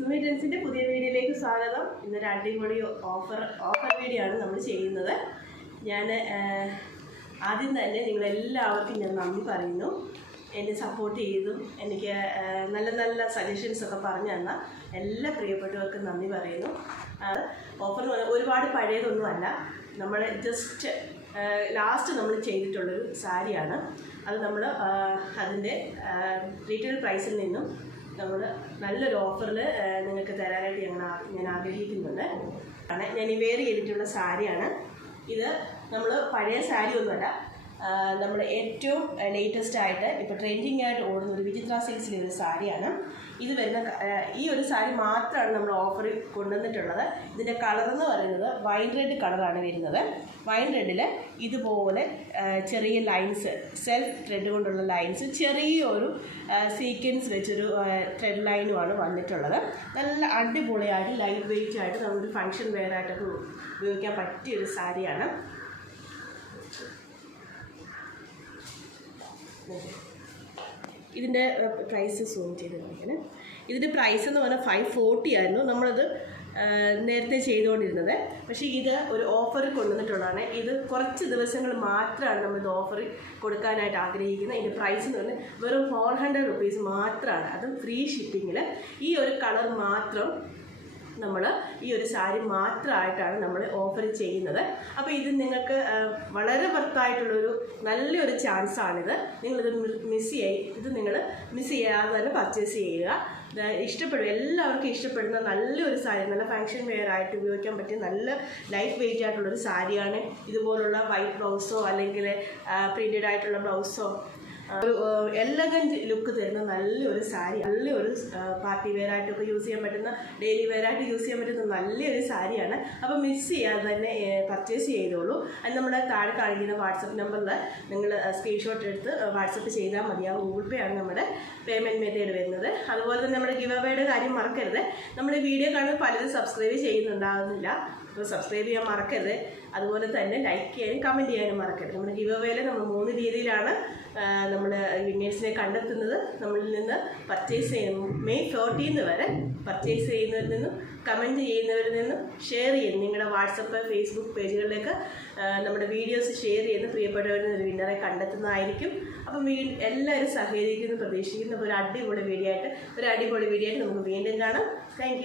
സുമി ടെൻസിന്റെ പുതിയ വീഡിയോയിലേക്ക് സ്വാഗതം. ഇന്നൊരു അടിപൊളി ഓഫർ ഓഫർ വീഡിയോ ആണ് നമ്മൾ ചെയ്യുന്നത്. ഞാൻ ആദ്യം തന്നെ നിങ്ങളെല്ലാവർക്കും ഞാൻ നന്ദി പറയുന്നു. എന്നെ സപ്പോർട്ട് ചെയ്തും എനിക്ക് നല്ല നല്ല സജഷൻസ് ഒക്കെ പറഞ്ഞു തന്ന എല്ലാ പ്രിയപ്പെട്ടവർക്കും നന്ദി പറയുന്നു. ഓഫർ എന്ന് പറഞ്ഞാൽ ഒരുപാട് പഴയതൊന്നുമല്ല നമ്മൾ ജസ്റ്റ് ലാസ്റ്റ് നമ്മൾ ചെയ്തിട്ടുള്ളൊരു സാരിയാണ്. അത് നമ്മൾ അതിന്റെ റീറ്റെയിൽ പ്രൈസിൽ നിന്നും നമ്മൾ നല്ലൊരു ഓഫറിൽ നിങ്ങൾക്ക് തരാനായിട്ട് ഞങ്ങൾ ഞാൻ ആഗ്രഹിക്കുന്നുണ്ട്. ആണ് ഞാൻ വെയർ ചെയ്തിട്ടുള്ള സാരിയാണ്. ഇത് നമ്മൾ പഴയ സാരി ഒന്നുമല്ല നമ്മൾ ഏറ്റവും ലേറ്റസ്റ്റ് ആയിട്ട് ഇപ്പോൾ ട്രെൻഡിങ് ആയിട്ട് ഓടുന്ന ഒരു വിചിത്ര സെയിൽസിലെ ഒരു സാരിയാണ്. ഇത് വരുന്ന ഈ ഒരു സാരി മാത്രമാണ് നമ്മൾ ഓഫറിൽ കൊണ്ടുവന്നിട്ടുള്ളത്. ഇതിന്റെ കളർ എന്ന് പറയുന്നത് വൈൻ റെഡ് കളറാണ് വരുന്നത്. വൈൻ റെഡിൽ ഇതുപോലെ ചെറിയ ലൈൻസ് സെൽഫ് ത്രെഡ് കൊണ്ടുള്ള ലൈൻസ് ചെറിയൊരു സീക്വൻസ് വെച്ചൊരു ത്രെഡ് ലൈനുമാണ് വന്നിട്ടുള്ളത്. നല്ല അടിപൊളിയായിട്ട് ലൈറ്റ് വെയിറ്റ് ആയിട്ട് നമുക്ക് ഫങ്ഷൻ വെയർ ആയിട്ടൊക്കെ ഉപയോഗിക്കാൻ പറ്റിയ ഒരു സാരിയാണ്. ഇതിന്റെ പ്രൈസ് സൂം ചെയ്ത് കാണിക്കണേ ഇതിന്റെ പ്രൈസ് എന്ന് പറഞ്ഞാൽ ഫൈവ് ഫോർട്ടി ആയിരുന്നു. നമ്മളത് നേരത്തെ ചെയ്തുകൊണ്ടിരുന്നത്. പക്ഷേ ഇത് ഒരു ഓഫർ കൊണ്ടുവന്നിട്ടുള്ളതാണ്. ഇത് കുറച്ച് ദിവസങ്ങൾ മാത്രമാണ് നമ്മൾ ഇത് ഓഫർ കൊടുക്കാനായിട്ട് ആഗ്രഹിക്കുന്നത്. ഇതിന്റെ പ്രൈസ് എന്ന് പറഞ്ഞാൽ വെറും ഫോർ ഹൺഡ്രഡ് റുപ്പീസ് മാത്രമാണ്. അതും ഫ്രീ ഷിപ്പിങ്ങിൽ ഈ ഒരു കളർ മാത്രം നമ്മൾ ഈ ഒരു സാരി മാത്രമായിട്ടാണ് നമ്മൾ ഓഫർ ചെയ്യുന്നത്. അപ്പോൾ ഇത് നിങ്ങൾക്ക് വളരെ വർത്തായിട്ടുള്ളൊരു നല്ലൊരു ചാൻസാണിത് നിങ്ങളിത് മിസ് ചെയ്യ ഇത് നിങ്ങൾ മിസ് ചെയ്യാതെ തന്നെ പർച്ചേസ് ചെയ്യുക. ഇഷ്ടപ്പെടും എല്ലാവർക്കും ഇഷ്ടപ്പെടുന്ന നല്ലൊരു സാരി നല്ല ഫങ്ഷൻ വെയർ ആയിട്ട് ഉപയോഗിക്കാൻ പറ്റിയ നല്ല ലൈറ്റ് വെയിറ്റ് ആയിട്ടുള്ളൊരു സാരിയാണ്. ഇതുപോലുള്ള വൈറ്റ് ബ്ലൗസോ അല്ലെങ്കിൽ പ്രിന്റഡ് ആയിട്ടുള്ള ബ്ലൗസോ ഒരു എലഗന്റ് ലുക്ക് തരുന്ന നല്ലൊരു സാരി നല്ലൊരു പാർട്ടി വെയർ ആയിട്ടൊക്കെ യൂസ് ചെയ്യാൻ പറ്റുന്ന ഡെയിലി വെയറായിട്ട് യൂസ് ചെയ്യാൻ പറ്റുന്ന നല്ലൊരു സാരിയാണ്. അപ്പോൾ മിസ് ചെയ്യാതെ തന്നെ പർച്ചേസ് ചെയ്തോളൂ. അത് നമ്മുടെ താഴെ കാണിക്കുന്ന വാട്സപ്പ് നമ്പറിൽ നിങ്ങൾ സ്ക്രീൻഷോട്ട് എടുത്ത് വാട്സപ്പ് ചെയ്താൽ മതിയാവും ഗൂഗിൾ പേ ആണ് നമ്മുടെ പേയ്മെന്റ് മെത്തേഡ് വരുന്നത്. അതുപോലെ തന്നെ നമ്മുടെ ഗിവ് അവയുടെ കാര്യം മറക്കരുത്. നമ്മുടെ വീഡിയോ കാണുന്ന പലരും സബ്സ്ക്രൈബ് ചെയ്യുന്നുണ്ടാകുന്നില്ല അപ്പോൾ സബ്സ്ക്രൈബ് ചെയ്യാൻ മറക്കരുത്. അതുപോലെ തന്നെ ലൈക്ക് ചെയ്യാനും കമന്റ് ചെയ്യാനും മറക്കരുത്. നമ്മുടെ ഗിവ് അവയിൽ നമ്മൾ മൂന്ന് രീതിയിലാണ് നമ്മൾ വിന്നേഴ്സിനെ കണ്ടെത്തുന്നത് നമ്മളിൽ നിന്ന് പർച്ചേസ് ചെയ്യുന്ന മെയ് ഫോർട്ടീന്ന് വരെ പർച്ചേസ് ചെയ്യുന്നവരിൽ നിന്നും കമന്റ് ചെയ്യുന്നവരിൽ നിന്നും ഷെയർ ചെയ്യുന്നു. നിങ്ങളുടെ വാട്സപ്പ് ഫേസ്ബുക്ക് പേജുകളിലേക്ക് നമ്മുടെ വീഡിയോസ് ഷെയർ ചെയ്യുന്ന പ്രിയപ്പെട്ടവരിൽ നിന്ന് വിന്നറെ കണ്ടെത്തുന്നതായിരിക്കും. അപ്പം വീ എല്ലാവരും സഹകരിക്കുന്നു പ്രതീക്ഷിക്കുന്ന. ഒരു അടിപൊളി വീഡിയോ ആയിട്ട് ഒരു അടിപൊളി വീഡിയോ ആയിട്ട് നമുക്ക് വീണ്ടും കാണാം. താങ്ക്